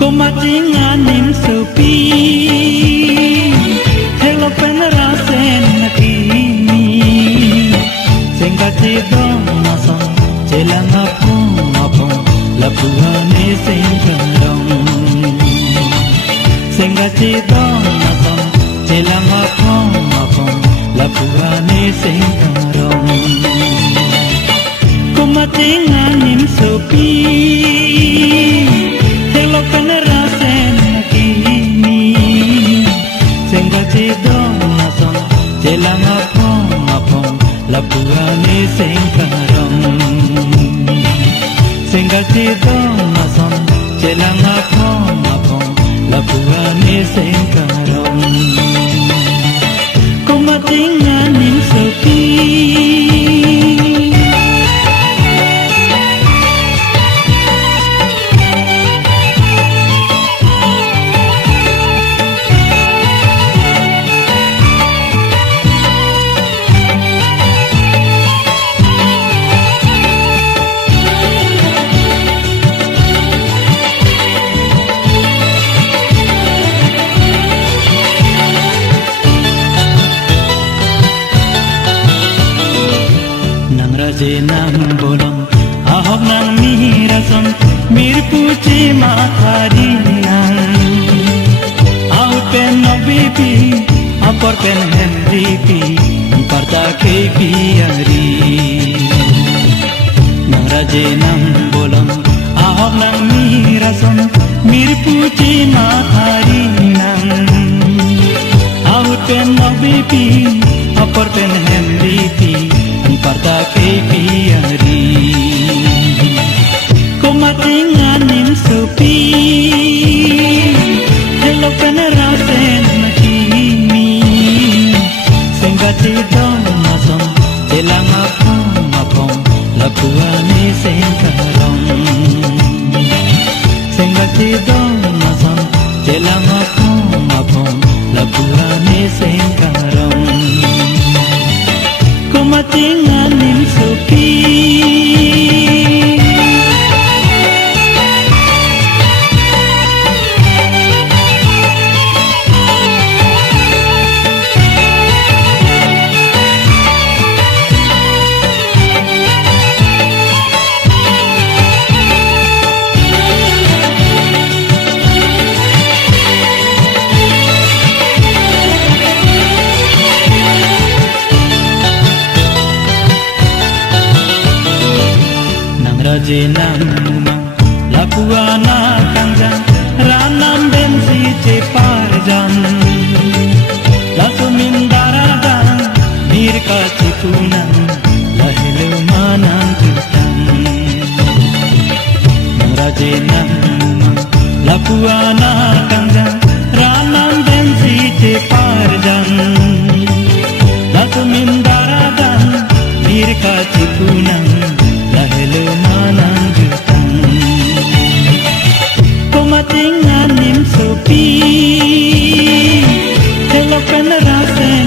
Kumatinganim sepi Hello penerasen nakini Singkati dong nasong Jelang apong Labuhane singkarong Singkati dong nasong Jelang apong Labuhane singkarong Kumatinganim sepi Hello penerasen nakini Singkati dong nasong Jelang apong Labuhane singkarong Singkati dong nasong Jelang apong Labuhane singkarong Kumatinganim sepi Nang bolong ahok nang mirason mirpuci mathari nang au pen no bibi apor pen henripi parta ke biari nang raje nang bolong ahok nang mirason mirpuci mathari nang au pen no bibi apor pen henripi parta ke biari Kumatinganim sepi Hello penerasen nakini Singkati dong nasong Jelang apong Labuhane singkarong Singkati dong nasong Jelang apong Labuhane singkarong Kumatinganim sepi Jenang lapuana kangjang ranam bensi ceparjan lasumin daradan mirka cipunan lahilu manang tutang rajenang lapuana kangjang ranam bensi ceparjan lasumin daradan mirka cipunan lahilu manang jutang Kumatinganim sepi Hello penerasen